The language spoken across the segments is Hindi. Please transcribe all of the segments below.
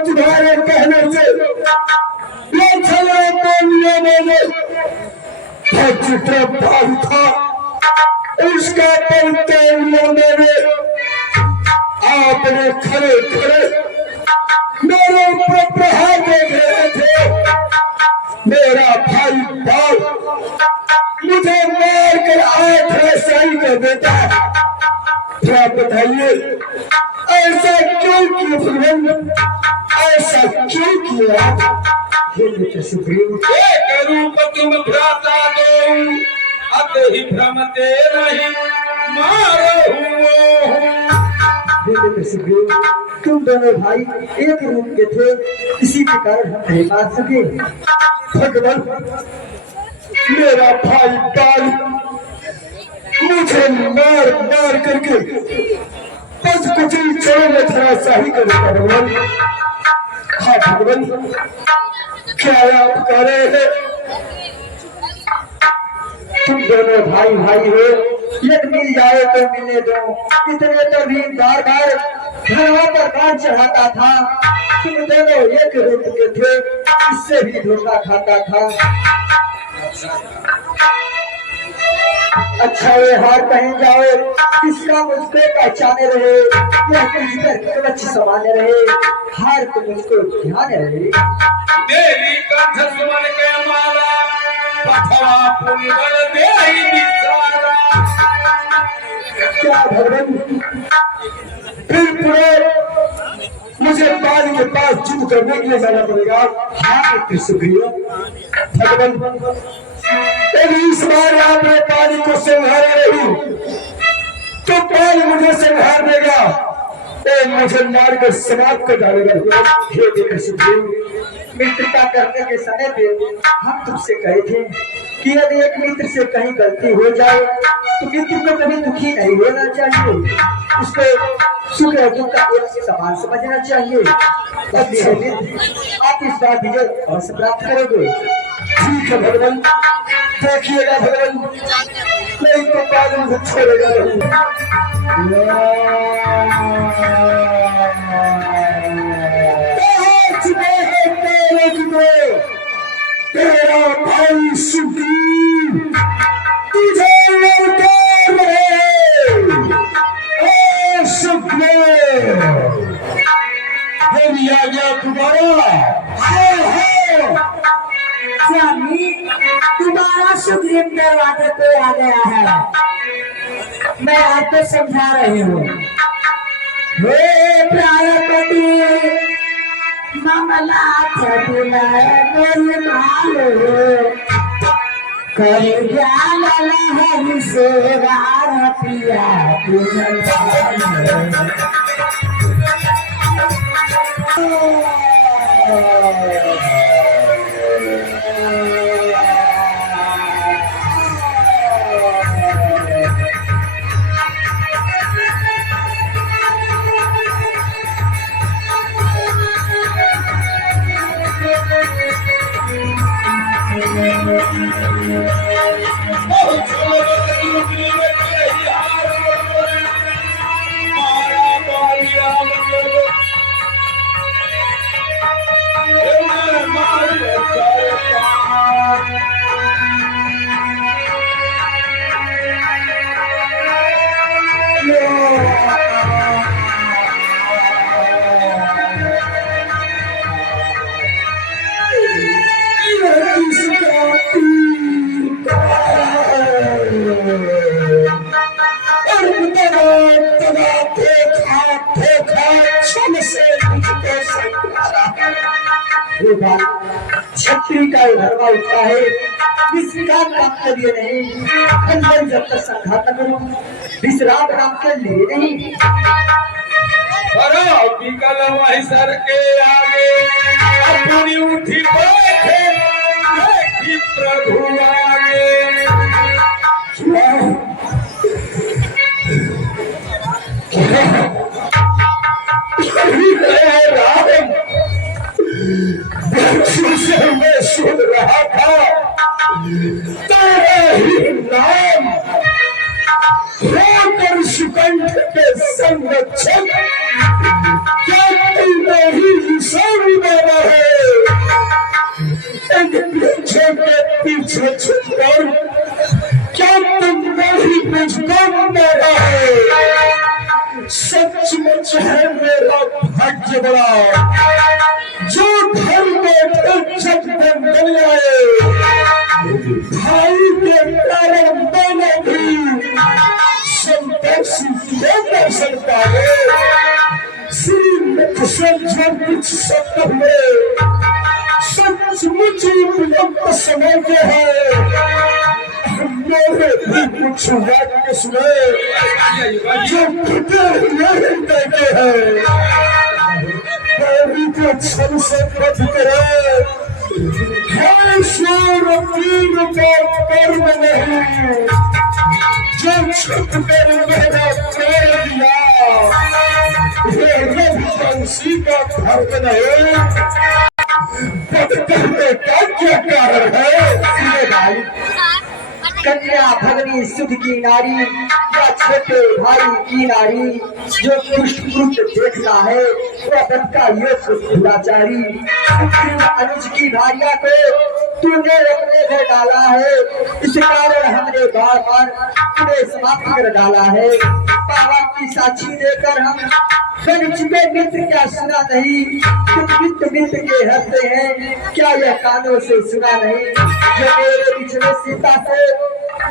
तुम्हारे कहने से ये चला बोलने मैंने चित्र भाग था उसका परिचय मैंने आपने खड़े खड़े मेरे ऊपर प्रहार देख रहे थे। मेरा भाई बाप मुझे मार कर 8 सही कर देता है। क्या बताइए ऐसा क्यों किया भगवान, ऐसा क्यों किया? एक रूप तुम भ्राता दो अत ही भ्रमते नहीं मारो। तुम दोनों भाई एक रूप के थे, इसी के कारण हम नहीं मार सके। भगवान मेरा भाई बाल मुझे मार मार करके बस कुछ ही चलो में धराशाही करेगा भगवान। हाँ भगवान क्या आप कह रहे हैं? तुम दोनों भाई भाई हो, एक मिल जाए तो मिलने दो। इतने तो भीम बार बार धनवा पर बाण चढ़ाता था। तुम दोनों एक रूप के थे, इससे भी धोखा खाता था। अच्छा ये हार कहीं जाओ, इसका मुझको पहचाने रहे, यह कहीं कवच समाने रहे, हार तो मुझको ध्यान रहे। मेरी कंठ सुमन के माला पथवा पुंगल देहि विचारा। क्या भगवान फिर पूरे मुझे बाल के पास युद्ध करने के लिए जाना पड़ेगा? हाँ कृष्ण भगवान यदि इस बार आपने पानी को संहारे रही तो पानी मुझे संहार देगा, तो मुझे मारकर समाप्त कर डालेगा। हे देख सुखदेव मित्रता करने के समय पे हम तुमसे कहे थे कि यदि एक मित्र से कहीं गलती हो जाए तो मित्र को कभी दुखी नहीं होना चाहिए, उसको सुख और दुख का एक समान समझना चाहिए। आप इस बार विजय अवश्य प्राप्त करोगे। ठीक है भगवान, देखिएगा भगवान नहीं तो बाद में छोड़ेगा नहीं। तेरा भाई सुग्रीव तुझे लौटा रहे। ओ सुग्रीव आ गया तुम्हारा। स्वामी तुम्हारा सुग्रीव दरवाजे पे आ गया है, मैं आपको समझा रही हूँ। हे प्राणपति मामला मेरे भालो कर जाल हरि सेवा पिया छत्री का धर्मा उठता है विश्राम काम के लिए नहीं, अंदर जब तक संघात न करूं विश्राम काम के लिए नहीं। कल वही सर के आगे अपनी उठी बैठे प्रभु आगे। मैं सुन रहा था तेरा ही नाम होकर सुकंठ के संरक्षक, क्या तुम नहीं विषय माना है? एक पीछे के पीछे छुपकर क्या तुम नहीं मुझको माना है? सचमुच है मेरा भाग्य बड़ा जो घर में जब बन आए भाई के कारण मैंने भी संतोषी दर्शन पाए। श्रीमुख से जो कुछ शब्द में सचमुच उपलब्ध समय के है मेरे भी कुछ वाक्य सुने जो फटे नहीं देते हैं को छल से बच करे है शेर पीर का कर्म नहीं जो छुप कर मेरा प्रेम दिया ये बंसी का धर्म नहीं करने का क्या कारण है? कन्या भगनी सुध की नारी या छोटे भाई की नारी जो दुष्कृत देखता है वह बनता योग्य दुराचारी। अनुज की भार्या को तूने अपने घर डाला है, इस कारण हमने बार बार तुम्हें समाप्त कर डाला है। पावन की साक्षी देकर हम बन चुके मित्र क्या सुना नहीं, कुछ मित्र के हंसते हैं क्या यह कानों से सुना नहीं? जो मेरे बीच में सीता से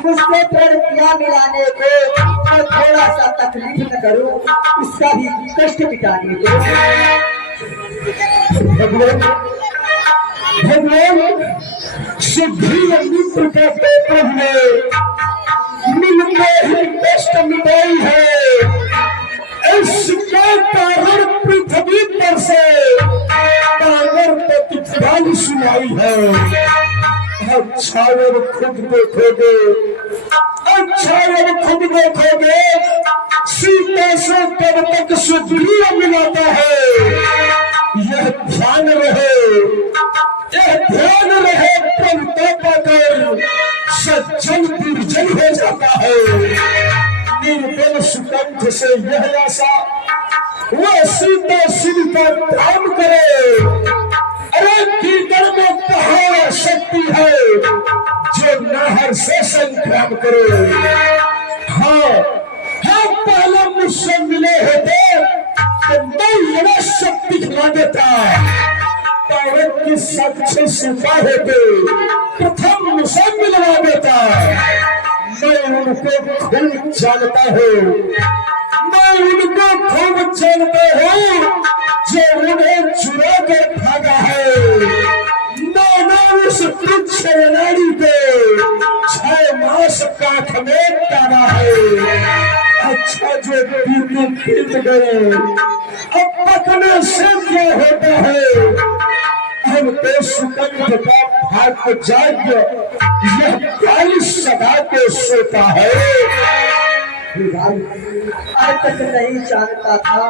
मुझसे प्रणिया मिलाने को मैं थोड़ा सा तकलीफ न करूं, उसका भी कष्ट मिटाने को। भगवान सिद्धि मित्र के पेपर में मिलके ही कष्ट मिटाई है। इसके कारण पृथ्वी पर से पावर प्रतिफल सुनाई है। अच्छा खुद देखोगे, अच्छा खुद देखोगे सीता से कब तक सुधीर मिलाता है यह ध्यान रहे, यह ध्यान रहे। प्रभुता पाकर सज्जन दुर्जन हो जाता है। निर्बल सुकंठ से यह आशा वह सीता सिंह का काम करे। अरे कीर्तन में कहाँ शक्ति है जो नहर से संग्राम करे। हाँ हाँ पहले मुझसे मिले होते तो मैं यह शक्ति खिला देता। पावन की सबसे सिपा होते प्रथम मुझसे मिलवा देता। मैं उनको खूब जानता हूँ, मैं उनको खूब जानता हूँ जो उन्हें चुरा कर भागा है। मैंने उस वृक्ष नारी को 6 मास काख में डाला है। अच्छा जो बीत गए अब पकने से क्या होता है? हम तो सुकंठ का भाग्य जाग्य यह काल सदा के सोता है। आज तक नहीं जानता था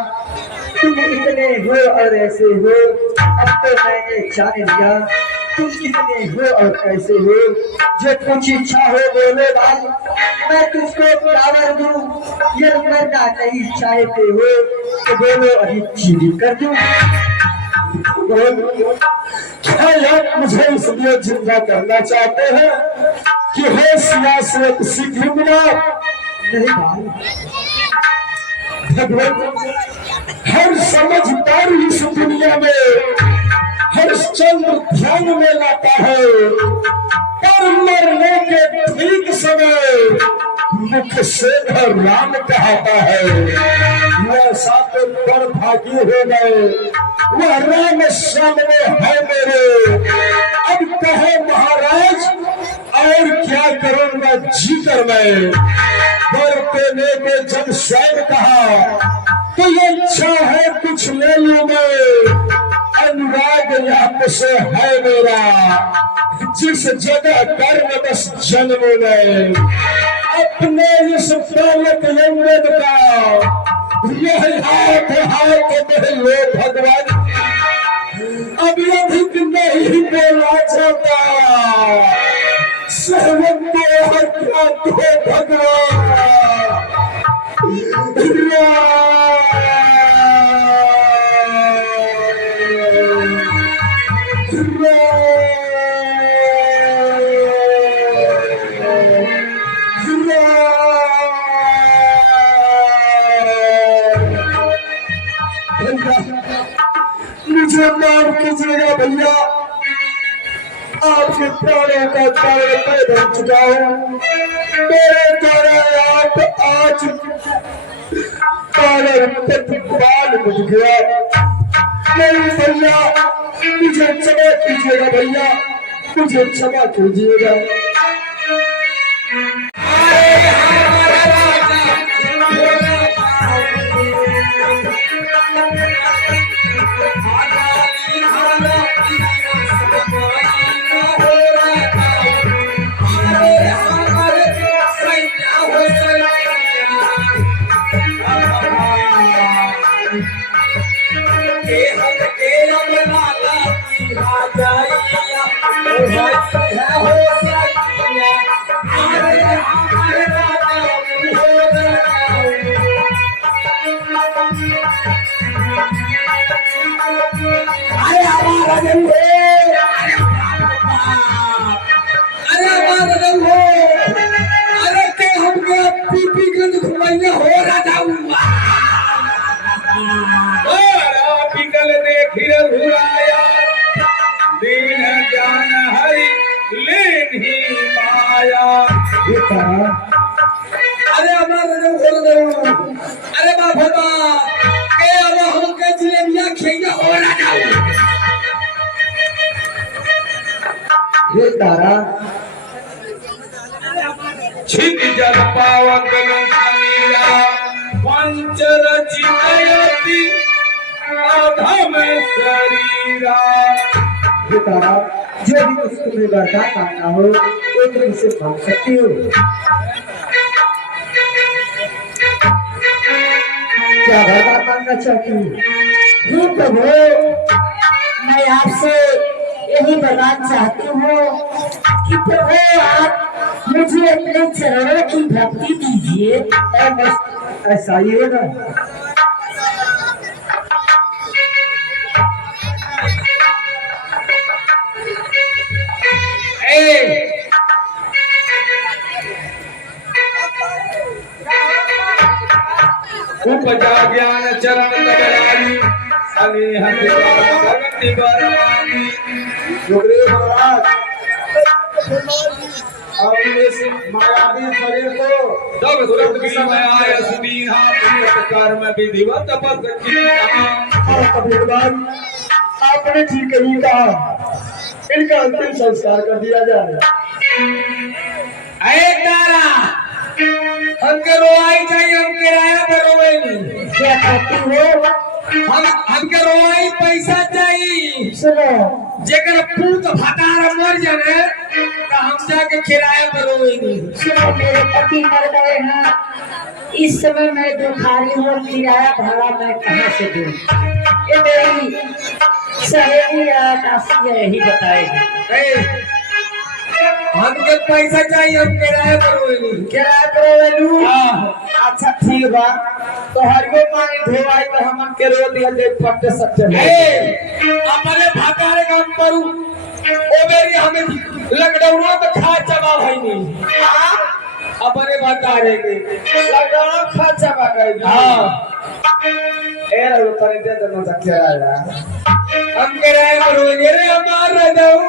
तुम इतने हो और ऐसे हो, अब तो मैंने जान लिया तुम कितने हो और कैसे हो। जो कुछ इच्छा हो बोले भाई, मैं तुझको बराबर दूं। ये मरना नहीं चाहते हो तो बोलो, अभी चीरी कर दूं। क्या आप मुझे इसलिए जिंदा करना चाहते हैं कि होशियार से शीघ्र मिला? नहीं भाई, भगवान हर समझदार इस दुनिया में हरिश्चंद्र ध्यान में लाता है, पर मरने के ठीक समय मुख से राम कहता है। वह साथ पर भागी हो गए, वह राम सामने है मेरे। अब कहे महाराज और क्या करूंगा जीकर मैं। देने के जब स्वयं कहा तो ये इच्छा है कुछ ले लूं मैं, अनुराग यहाँ से है मेरा जिस जगह कर्म बस जन्म में। अपने इस बालक यंगद का यह हाथ में लो भगवान, अब अधिक नहीं बोला जाता। सहमत हत्या दो भगवान। मुझे माफ कीजिएगा भैया, आपके प्राणों का कारण मैं बन चुका हूँ। मेरे द्वारा आप आज बाल बुझ गया। नहीं भैया, मुझे क्षमा कीजिएगा भैया, मुझे क्षमा कीजिएगा। पिकल देखिए भुलाया, दीन जान हरि लेन ही माया। अरे हमारा बोल दो, अरे बाबा के अब हम के जलेबिया खइया हो रहा ये तारा छिद जल पावक समीरा, पंचर चितयति अधम शरीरा। ये तारा जो भी कुछ तुम्हें बर्दाश्त करना हो वो तुम इसे मांग सकती हो। क्या बर्दाश्त मांगना चाहती हूँ? हे प्रभु, मैं आपसे यही वरदान चाहती हूँ कि प्रभु आप मुझे अपने चरणों की भक्ति दीजिए। और बस ऐसा ही होगा। उपजा ज्ञान चरण तगड़ाई, अनेह भगति बरमानी। सुग्रीव महाराज, अपने इस मायावी शरीर को तब तुरंत विलमय सुदीना, कर्म विधिवत बस कीना। भगवान आपने ठीक ही कहा, इनका अंतिम संस्कार कर दिया जाए। अरे तारा, हमके रोवाई चाहिए, हम किराया पर रोवेनी। क्या कहती हो? हमके रोवाई पैसा चाहिए। सुनो, जेकर पूत भतार मर जाने तो हम जाके किराया पर रोएंगे। सुनो, मेरे पति मर गए हैं, इस समय मैं दुखारी हूँ, किराया भाड़ा मैं कहाँ से दूँ? ये मेरी सहेली या दासी यही बताएगी। हमके पैसा चाहिए, हम किराया पर रोएंगे। किराया पर लूँ? हाँ अच्छा ठीक बा, तो हरियो पानी धोवाई तो हम के रो दिया दे पट्टे सट्टे में। अपने भतारे काम करू ओ बेरी हमें लॉकडाउन में खा चबा भाई नहीं अपने भतारे के लॉकडाउन खर्चा बा गई। हाँ ए रो पर दे दो ना किराया। हम किराया पर रोएंगे रे हमार रह जाऊ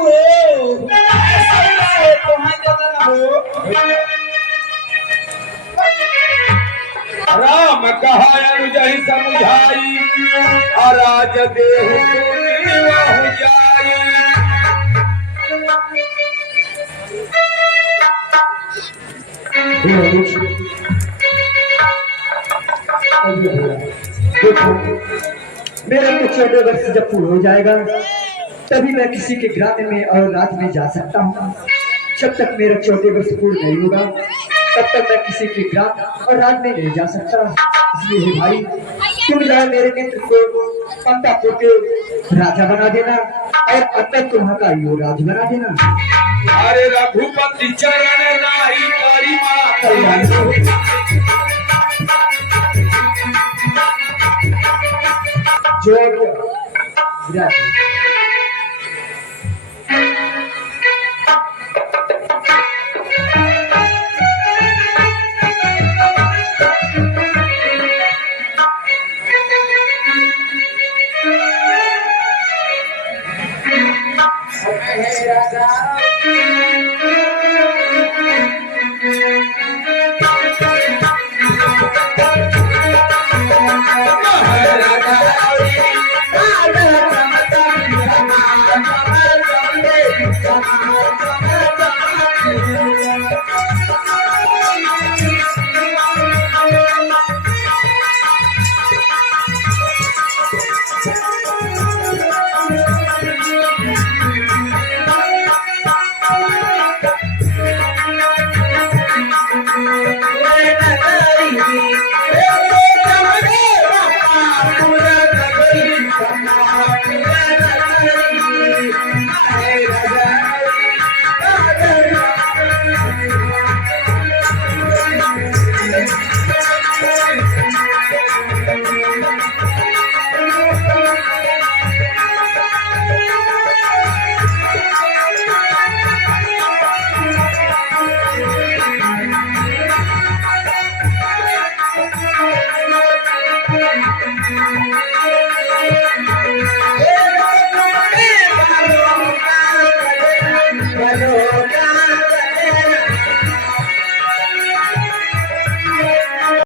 तो हम ज्यादा ना हो। राम कहायन जहि समुझाई अराज देहु हो जाई। देखो, मेरा तो 14 वर्ष जब पूरा हो जाएगा तभी मैं किसी के ग्राम में और रात में जा सकता हूँ। जब तक मेरा 14 वर्ष पूर्ण नहीं होगा तब तक मैं किसी के ग्राम और रात में नहीं जा सकता। इसलिए हे भाई, तुम जाए मेरे मित्र को पंतापुर के राजा बना देना और अपने तुम्हारा का युवराज बना देना। अरे रघुपति चरण नाही परिमा जो